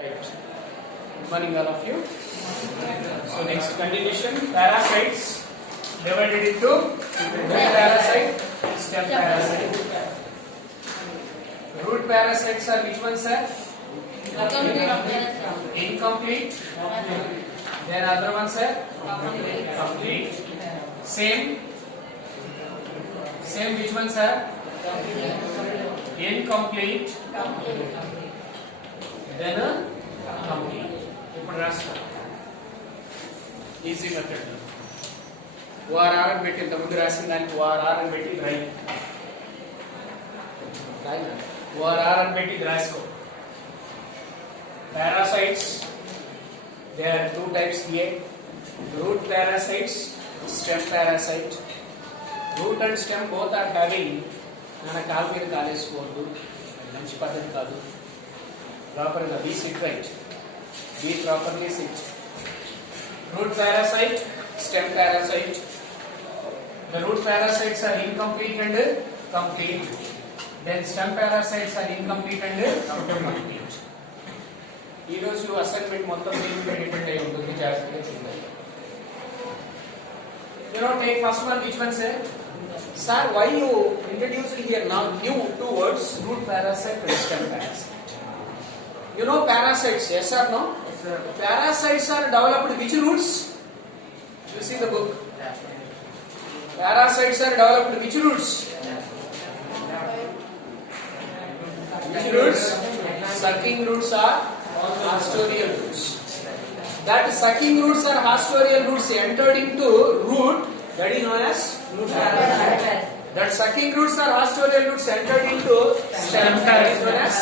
Right. Good morning, all of you. So next continuation, parasites divided into root parasite, stem parasite. Root parasites are which ones, sir? Incomplete. Then other ones, sir? Complete. Same which ones, sir? Incomplete. Then complete. ఇప్పుడు రాస్తా easy method ORR అని పెట్టి ఇంతకుముందు రాసిన దానికి ORR అని పెట్టి ORR అని పెట్టి రాసుకో. Parasites, there are two types here: root parasites, stem parasite. Root and stem both are having మన కాలు మీద కాలేసుకోవద్దు, మంచి పద్ధతి కాదు. Properly be sit right. Be properly sit. Root parasite, stem parasite. The root parasites are incomplete and complete. Then stem parasites are incomplete and complete. ఈ రోజు assignment మొత్తం దీని మీద డిపెండ్ అయి ఉంటుంది. జాగ్రత్తగా చూడండి. You know, take first one. Which one, sir? Sir, why you introduced here now new two words, root parasite and stem parasite? You know parasites, yes or no? Yes, sir. Parasites are developed which roots? You see the book. Parasites are developed which roots? Which roots? Sucking roots are hastoreal roots. That sucking roots or hastoreal roots entered into root, that is known as root parasite. That sucking roots or hastoreal roots entered into stem parasite is known as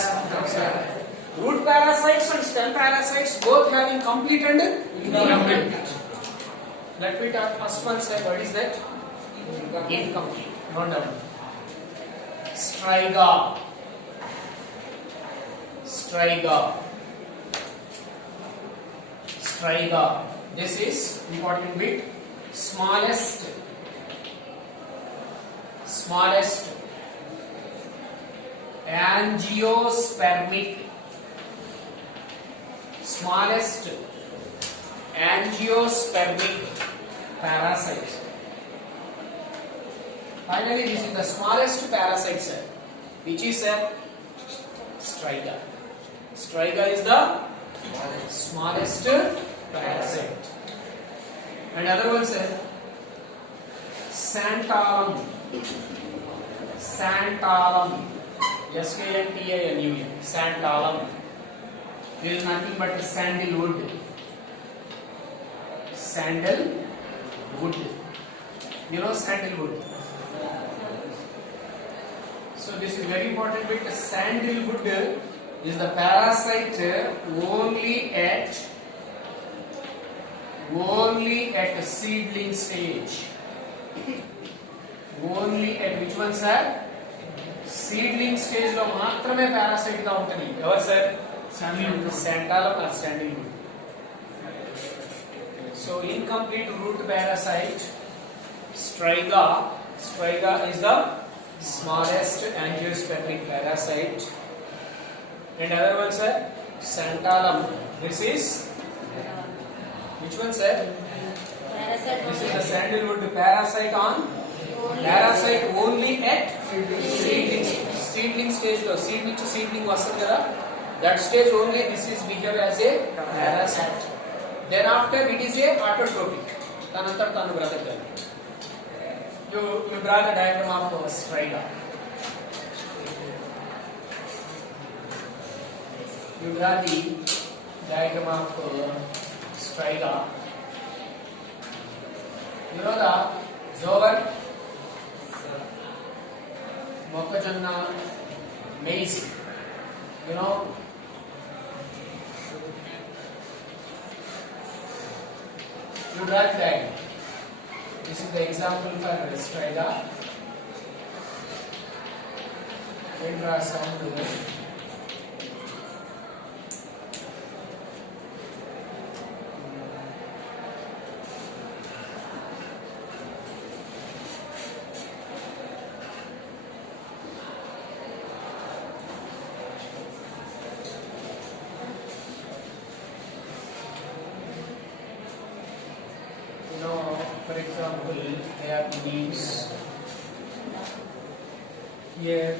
root parasites and stem parasites both having complete and incomplete. Let me talk first one, say what is that? Incomplete. Note down. Striga. Striga. Striga. This is important bit. Smallest angiospermic. Smallest angiospermic parasite. Finally, this is the smallest parasite cell, which is a striga. Striga is the smallest parasite. And other one is Santalum. Santalum. Santalum. Santalum. There is nothing but sandalwood. Sandalwood. You know sandalwood. So this is very important bit. Sandalwood is the parasite only at a seedling stage. Only at which one, sir? Seedling stage lo maatrame parasite ga untadi. Ever sir? Santalum or sandalwood. So incomplete root parasite, striga. Striga is the smallest angiospermic parasite. And other one, sir? Santalum. This is which one, sir? This is the sandalwood parasite on parasite only at seedling stage lo. Seedling to seedling vastadi kada. That stage only this is behave as a parasite. Then after it is a autotrophic. Tanantar tanu bradagadu. You draw the diagram of striga. You draw the diagram of striga. You know the zower, mokkajonna, maize. You know. You draw the diagram. This is the example for striga. We draw sound. For example, they are leaves. Here,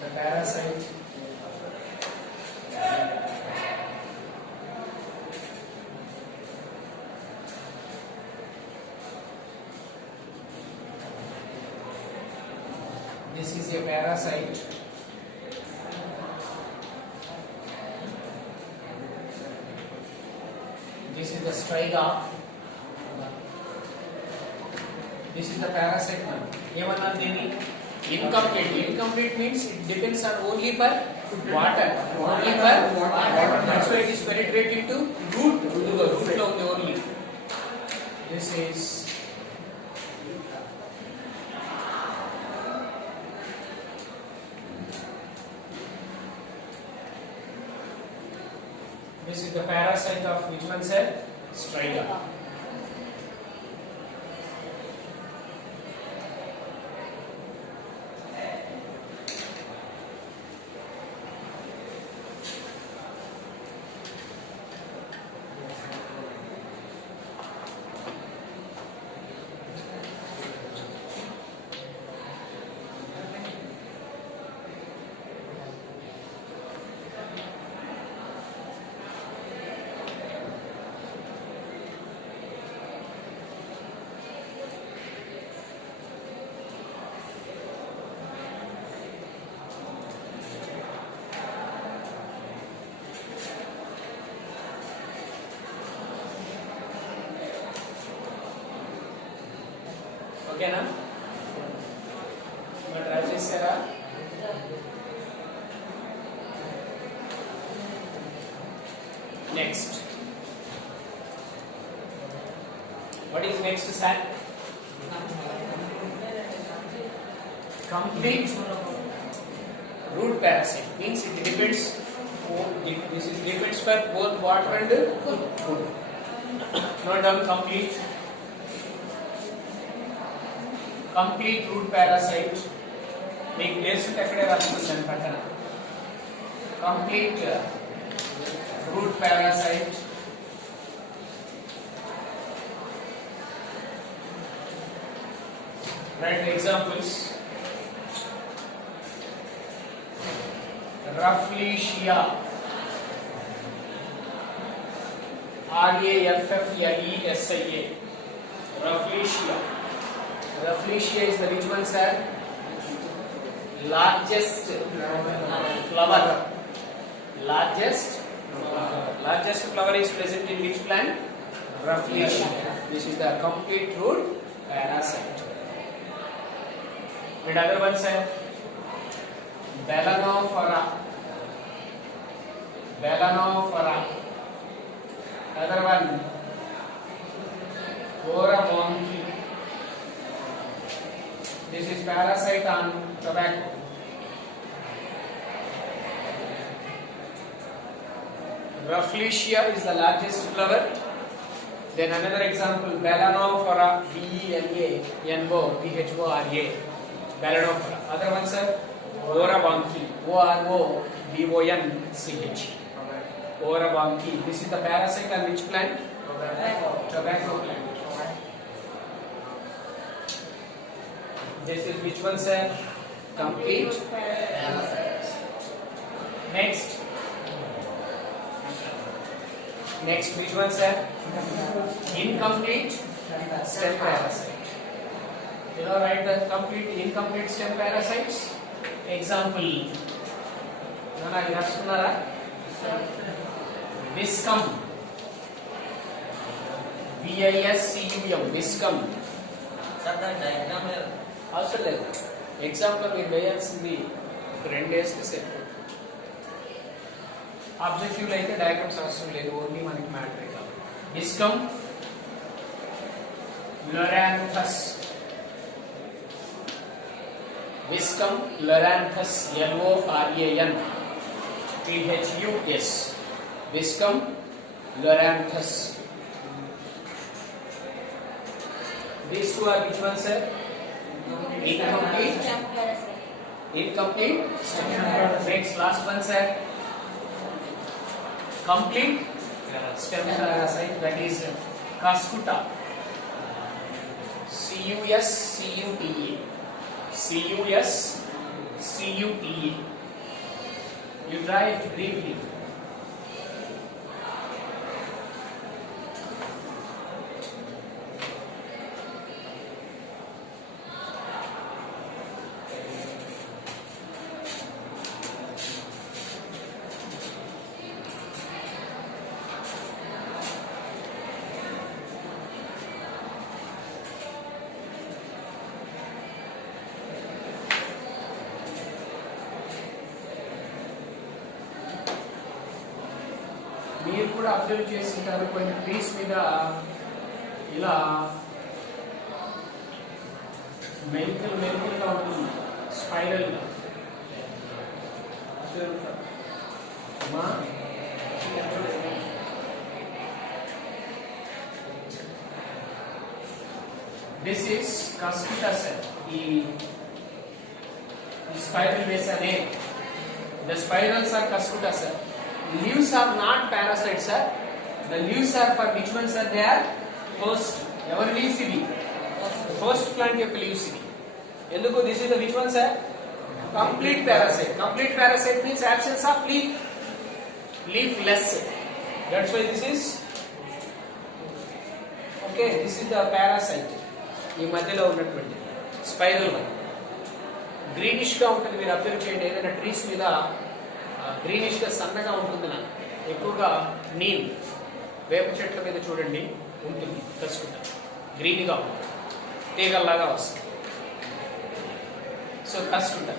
the parasite this is a parasite. This is the striga. This is the parasite one. Incomplete. Incomplete means it depends on only for water. Only for water. That's why it is penetrating to root. To the root of the only. This is the parasite of which one cell? Striga. Okay na? Try చేసారా? Next. What is next, sir? Complete root parasite means it depends. This is depends for both water and food. Not down complete. Complete root parasite. Make place ఎక్కడే రాసుకుంటాను పక్కన. Complete root parasite. Write the examples. Rafflesia. Rafflesia. Rafflesia. Rafflesia is the which one, sir? Largest flower. Largest flower is present in which plant? Rafflesia. This is the complete root parasite. And other one, sir? Balanophora. Other one, Coramonkey. This is parasite on tobacco. Rafflesia is the largest flower. Then another example, Balanophora, Balanophora. Balanophora. Other one, sir, Coramonkey, Oronbonch. Coramonkey. This is the parasite on which plant? Tobacco plant. This is which one, sir? Complete parasite. Next, which one, sir? Incomplete stem parasite. You know, write the incomplete stem parasites. Example. Nana, you have Sunara? Viscum. Viscum. Viscum. అవసరం లేదు. Example మీరు వేయాల్సింది 2 days set. Objective అయితే diagrams అవసరం లేదు, only మనకి matter కావాలి. విస్కమ్ లోరాంథస్. Viscum loranthus, LORANTHUS. Viscum loranthus. These two are which ones, sir? Incomplete stem parasite. Next, last one, sir. Complete stem parasite, that is Cuscuta. CUSCUTE. You try it briefly. మీరు కూడా observe చేస్తుంటారు కొన్ని trees మీద ఇలా మెలికలుగా ఉంటుంది spiral గా. This is cuscuta cell. ఈ spiral base అనే the spirals are Cuscuta, sir. Leaves are not parasites, sir. The leaves are for which ones, sir? They are host. Our leaves ivi. Host plant యొక్క leaves ivi. ఎందుకు this is the which one, sir? Complete parasite. Complete parasite means absence of leaf. Leafless. That's why this is okay. This is the parasite. ఈ మధ్యలో ఉన్నటువంటి spiral one. Greenish గా ఉంటుంది. మీరు observe చేయండి, ఏదైనా ట్రీస్ మీద గ్రీనిష్ గా సన్నగా ఉంటుంది. నాకు ఎక్కువగా నీమ్ వేప చెట్ల మీద చూడండి ఉంటుంది. కసుకుంటా గ్రీన్ గా ఉంటుంది, తీగల్లాగా వస్తుంది. సో కసుకుంటా.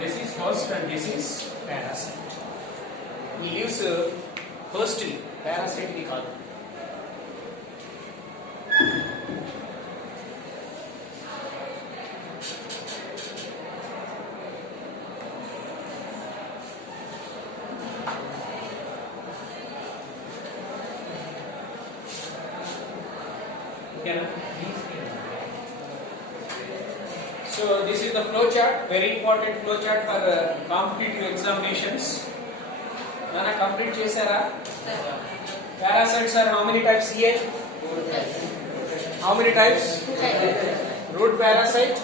This is host and this is parasite. ఈ లీవ్స్ హోస్ట్ కి, పారాసైట్ కి కాదు. So this is the flow chart, very important flow chart for competitive examinations. Nana complete chesara? Parasites are how many types here? How many types? Root parasite.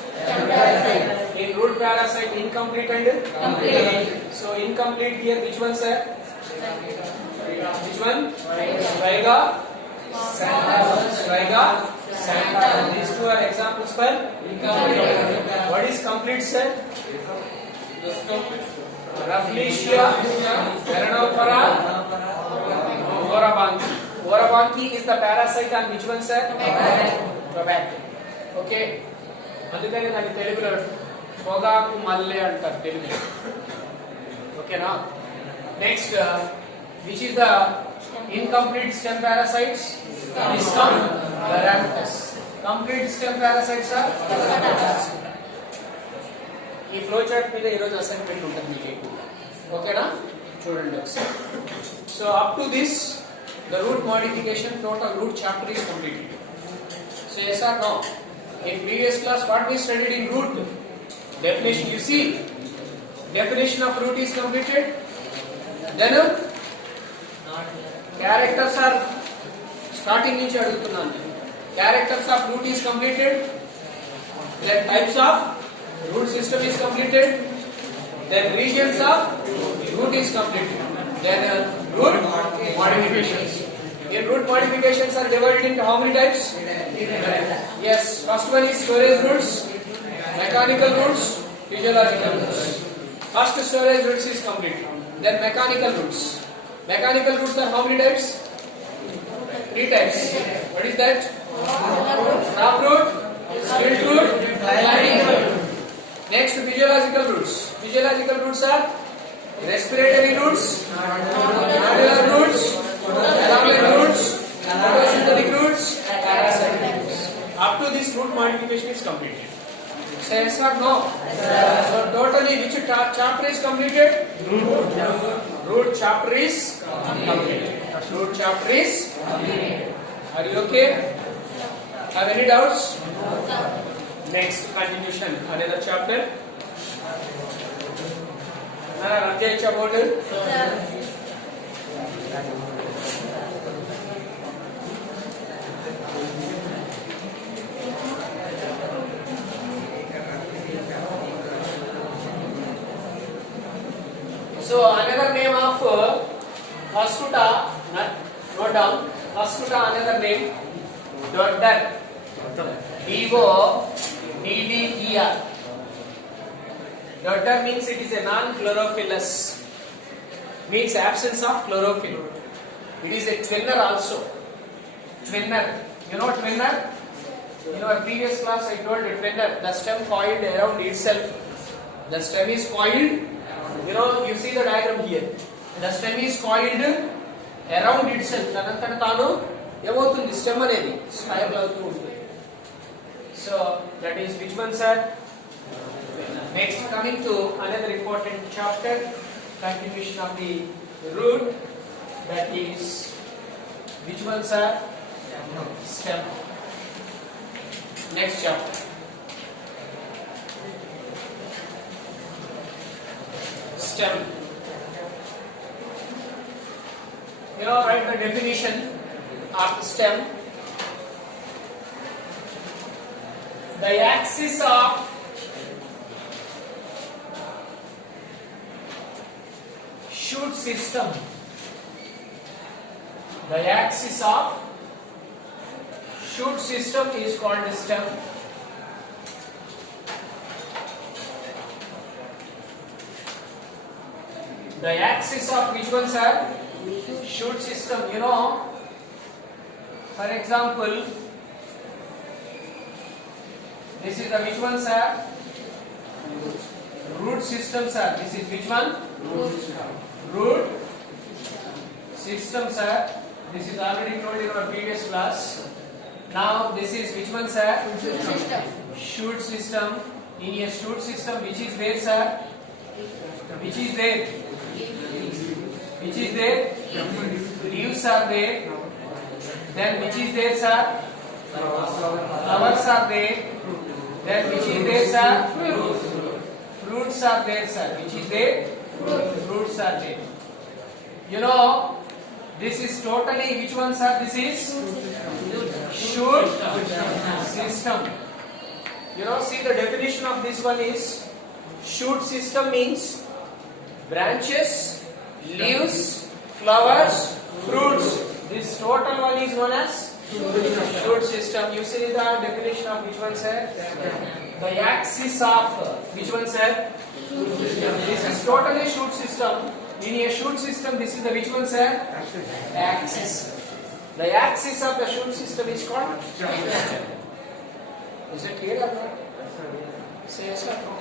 In root parasite, incomplete and complete. So incomplete here, which one, sir? Which one? Striga. Striga. These two are examples for incomplete. What is complete, sir? Rafflesia, Perennifolia, Orabanthi. Orabanthi is the parasite on which one, sir? Tobacco. Okay. అందుకని నాకు తెలుగులో పొగాకు మల్లె అంటారు తెలుగులో. ఓకేనా? Next, which is the incomplete stem parasites? Discum, Garanthus. Complete stem parasites are ఈ flow chart మీద ఈరోజు అసైన్మెంట్ ఉంటుంది మీకు ఎక్కువగా. ఓకేనా? చూడండి ఒకసారి. So up to this the root modification total root chapter is completed. So yes or no? In previous class what we studied in root? Definition, you see, definition of root is completed. Then characters are starting నుంచి అడుగుతున్నాను. Characters of root is completed. Then types of root system is completed. Then regions of root is completed. Then root modifications. In root modifications are divided into how many types? Yes, first one is storage roots, mechanical roots, physiological roots. First storage roots is completed. Then mechanical roots. Mechanical roots are how many types? 3 types. What is that? Shrub root, stilt root, climbing root. Next, physiological roots. Physiological roots are respiratory roots, nodular roots, alveolar roots, photosynthetic roots, parasitic roots. Up to this root modification is completed. Say yes or no? So totally which chapter is completed? Root chapter is completed. Root chapter is completed. Are you okay? Have any doubts? Next continuation, another chapter. Rajesh about it. So another name of Cuscuta, note down. Cuscuta, another name, dodder. D-O-D-D-E-R. Dodder means it is a non-chlorophyllous, means absence of chlorophyll. It is a twinner also. Twinner. You know twinner? In our previous class I told you twinner. The stem coiled around itself. The stem is coiled. You know, you see the diagram here. The stem is coiled around itself. తనంతట తాను ఏమవుతుంది stem అనేది spiral అవుతూ ఉంటుంది. So that is which one, sir? Next, coming to another important chapter, continuation of the root. That is which one, sir? Stem. Next chapter. Stem. You know, write the definition of the stem. The axis of shoot system. The axis of shoot system is called the stem. The axis of which one, sir? Shoot system. You know, for example, this is the which one, sir? Root system, sir. This is which one? Root system, sir. This is already told in our previous class. Now this is which one, sir? Shoot system. In a shoot system, which is there, sir? Which is there? Which is there? Leaves are there. Then which is there, sir? Flowers are there. Then which is there, sir? Fruits are there, sir. Which is there? Fruits are there. You know, this is totally which one, sir? This is shoot system. You know, see the definition of this one is shoot system means branches, leaves, flowers, fruits. This total one is known as shoot system. You see the definition of which one, sir? The axis of which one, sir? This is totally shoot system. In a shoot system, this is the which one, sir? Axis. The axis of the shoot system is called stem. Is it clear or not? Say yes or no?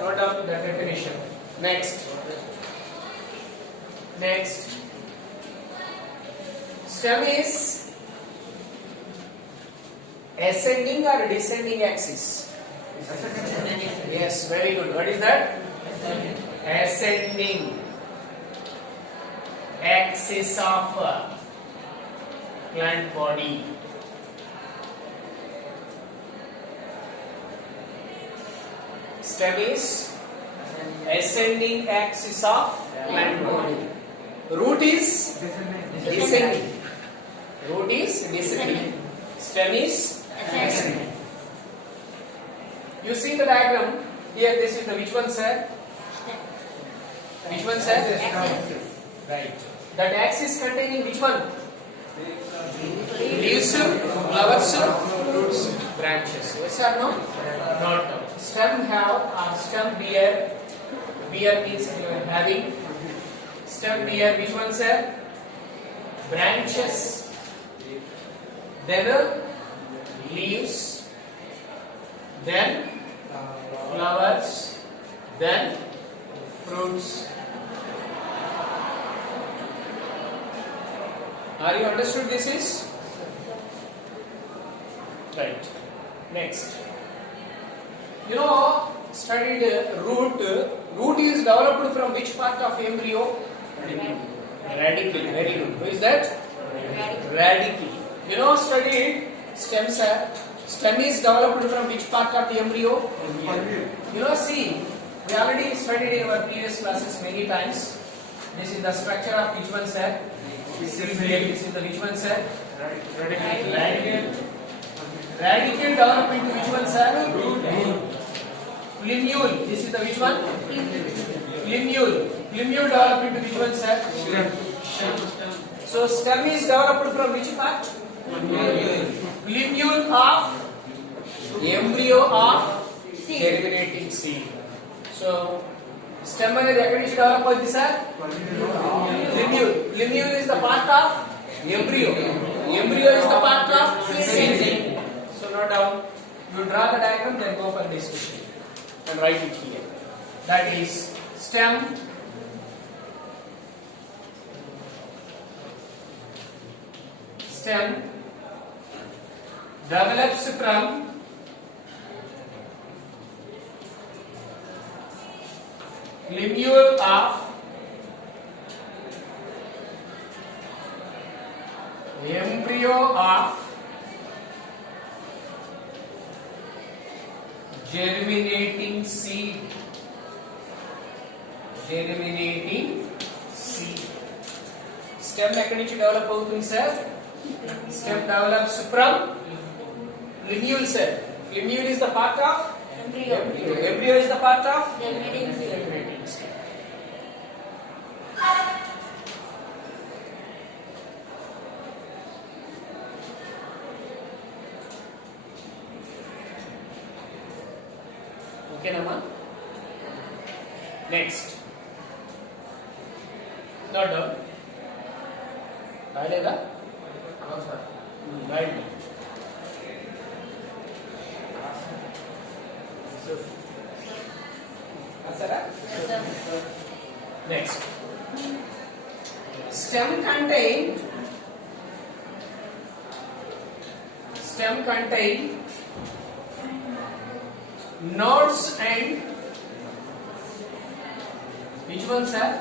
Note down the definition. Next. Stem is ascending or descending axis? Yes, very good. What is that? Ascending axis of plant body. Stem is ascending axis of plant body. Root is descending. Root is descending. Stem is ascending. You see the diagram here. This is the which one, sir? Which one, sir? Right. That axis containing which one? Leaves, flowers, fruits, branches. Yes or no? Not. Stem have or stem bear. Bear means having. Stem bear which one, sir? Branches. Then leaves. Then flowers. Then fruits. Are you understood this is? Right. Next. You know, studied root. Root is developed from which part of embryo? Radicle. Very good. Who is that? Radicle. You know, studied stem, sir. Stem is developed from which part of the embryo? You know, see, we already studied in our previous classes many times. This is the structure of which one, sir? This is the which one, sir? Radicle. Radicle develop into which one, sir? Plumule. This is the which one? Plumule. Plumule developed into which one, sir? Stem. So stem is developed from which part? Plumule of embryo of germinating seed. So stem అనేది ఎక్కడి నుంచి develop అవుతుంది sir? Plumule. Plumule is the part of embryo. Embryo is the part of seed. So note down. You draw the diagram, then go for discussion and write it here. That is stem. Stem develops from plumule of embryo of germinating seed. Germinating seed. Stem ఎక్కడి నుంచి develop అవుతుంది sir? Stem develops from plumule, sir. Plumule is the part of embryo. Embryo is the part of germinating seed. Okay, Nama. Next. Not done. Right, right. Next. Stem contain nodes and which ones are?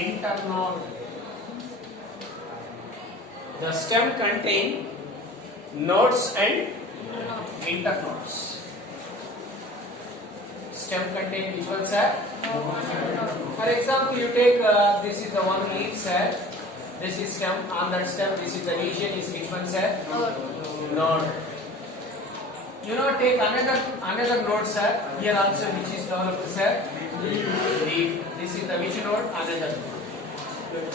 Internode. The stem contain nodes and internodes. Stem contain which ones, sir? For example, you take this is the one leaf, sir. This is stem. On that stem, this is the region. Is which one, sir? Node. You know, take another node, sir. Here also, which is developed, sir. Leaf. This is the which node? Another.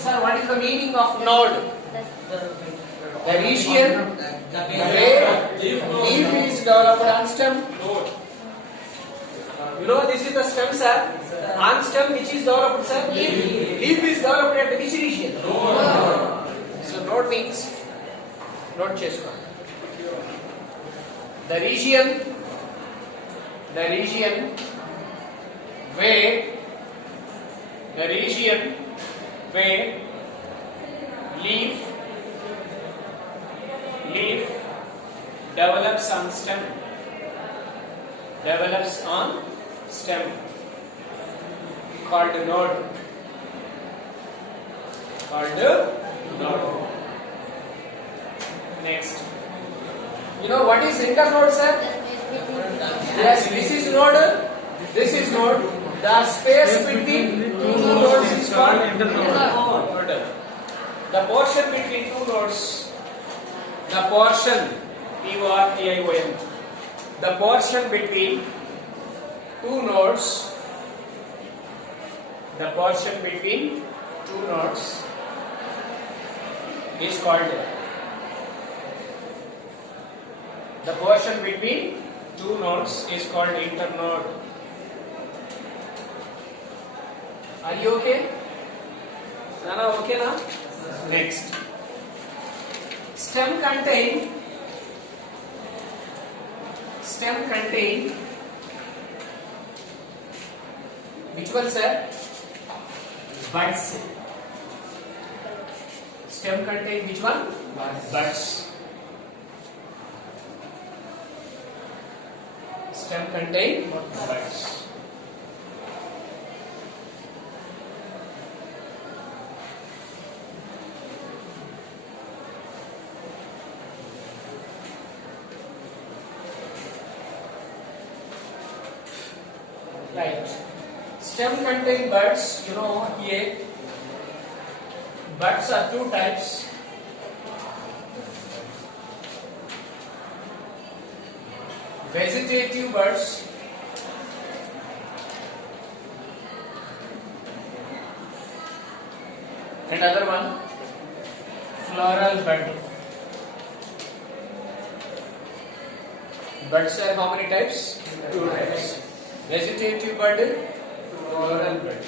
Sir, what is the meaning of node? The region where leaf is developed on stem. You know, this is the stem, sir. On stem, which is developed, sir? Leaf is developed at which region? So node means node chesko. The region where leaf develops on stem. Called node. Next. You know what is internode, sir? Yes, this is node. This is node. The space between two nodes is called internode. The portion between two nodes. The portion P-O-R-T-I-O-N. The portion between two nodes. The portion between two nodes is called. The portion between two nodes is called internode. Are you okay? Nana, okay now? Next. Stem contain which one, sir? Buds. Stem contain which one? Buds. Stem contain buds. Right. Stem contain buds. You know here buds are two types. Vegetative buds and other one floral bud. Buds are how many types? Two types. Vegetative bud, floral bud.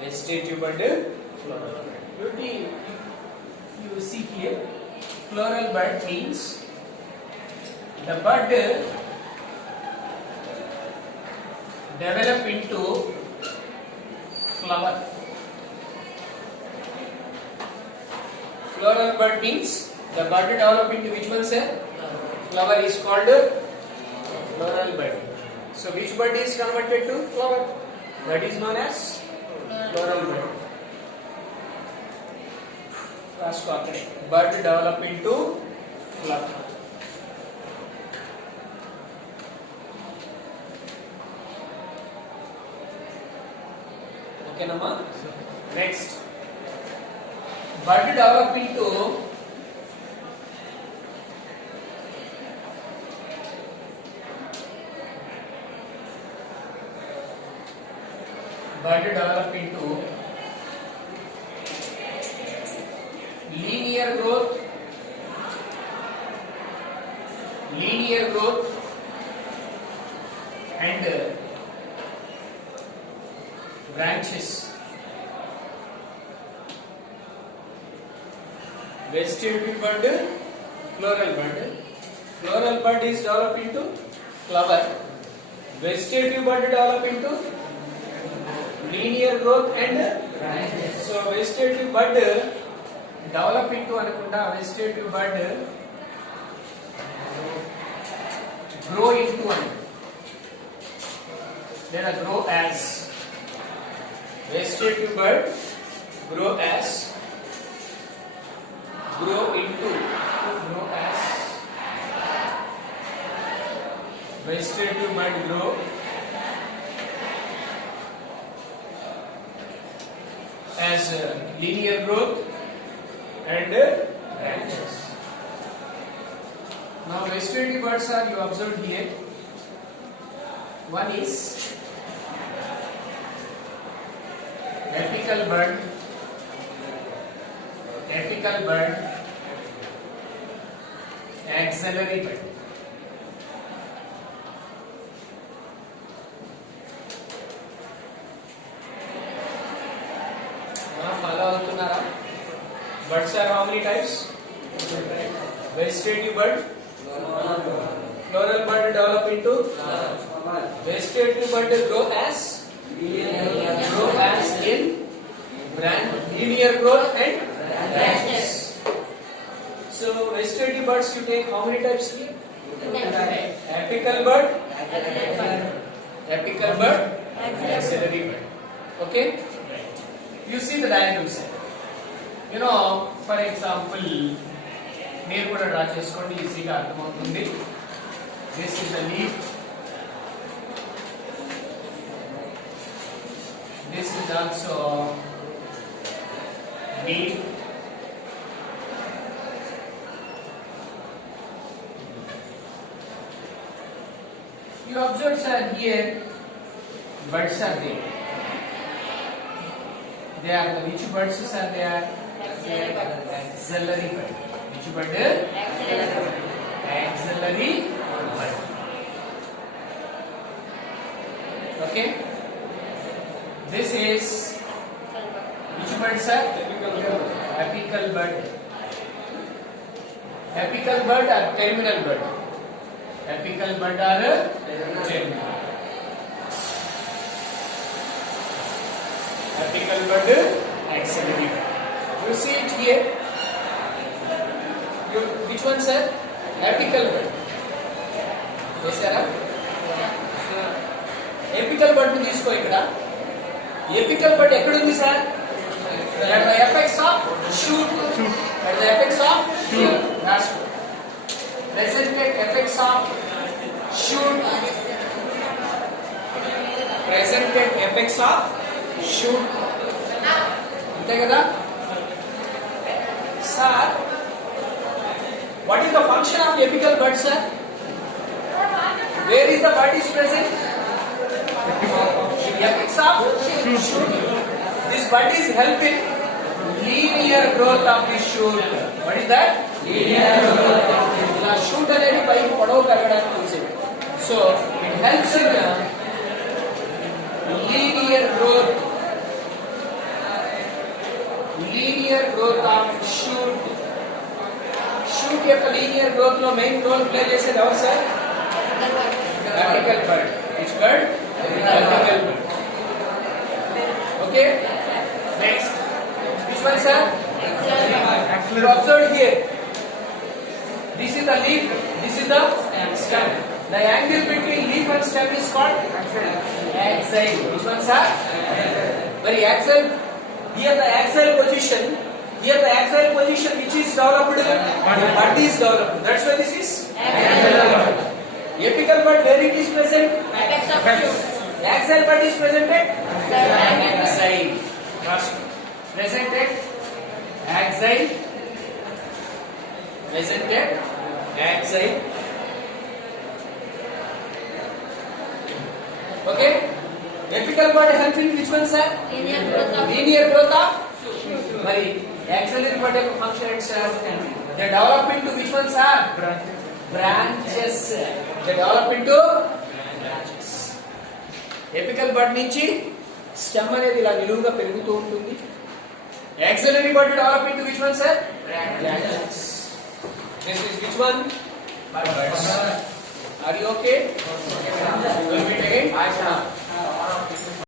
Vegetative bud, floral bud. You see here, floral bud means the bud develop into flower. Floral bud means the bud develop into which one, sir? Flower is called floral bud. So which bud is converted to flower? That is known as floral bud. Bud develop into flower. Okay, Nama? Next. Bud develop into linear growth and branches. Vegetative bud, floral bud. Floral bud is developed into flower. Vegetative bud develop into linear growth and branches. So vegetative bud develop into anukunda, vegetative bud grow into one. Then grow as vegetative bud grow as vegetative bud grow as linear growth and branches. Now vegetative buds are you observed here. One is apical bud, axillary bud. Follow అవుతున్నారా? Buds are how many types? Vegetative bud, floral bud develop into vegetative bud grow as in linear growth and branches. So vegetative buds you take how many types here? Apical bud, axillary bud. Okay? You see the diagrams. You know, for example, మీరు కూడా draw చేసుకోండి, ఈజీగా అర్థమవుతుంది. This is the leaf. This is also leaf. You observe, sir, here buds are there. They are the which buds are there? Axillary bud. Which bud? Axillary bud. Okay. This is which bud, sir? Apical bud. Apical bud or terminal bud? Apical bud or terminal. Apical bud, axillary bud. You see it here. Which one, sir? Apical bud. Yes, sir. Apical bud ని తీసుకో ఇక్కడ. Apical bud ఎక్కడ ఉంది, sir? At the apex of shoot. At the apex of shoot. That's good. Present at apex of shoot. Present at apex of shoot. అంతే కదా? Sir, what is the function of apical bud, sir? Where is the bud is present? apex of shoot. This bud is helping linear growth of this shoot. What is that? Linear growth of this. ఇలా shoot అనేది పైకి పొడవు పెరగడానికి చూసేది. So it helps in linear growth of shoot. Shoot యొక్క linear growth లో main role play చేసేది ఎవరు sir? Vertical bud. Which bud? Vertical bud. Okay. Next. Which one, sir? You observe here. This is the leaf. This is the stem. The angle between leaf and stem is called axile. Which one, sir? Very axile. Here the axile position. Here the axile position which is developed. Bud is developed. That's why this is apical bud. Where it is present? Axial bud is presented. Axile. Presented. Axile. Presented. Axile. Okay. Apical bud helping which one, sir? Linear growth of. Mari axillary bud యొక్క function and sir. They develop into which one, sir? Branches. They develop into branches. Apical bud నుంచి stem అనేది ఇలా నిలువుగా పెరుగుతూ ఉంటుంది. Axillary bud develop into which one, sir? Branches. This is which one? Buds. Are you okay? Will we take it?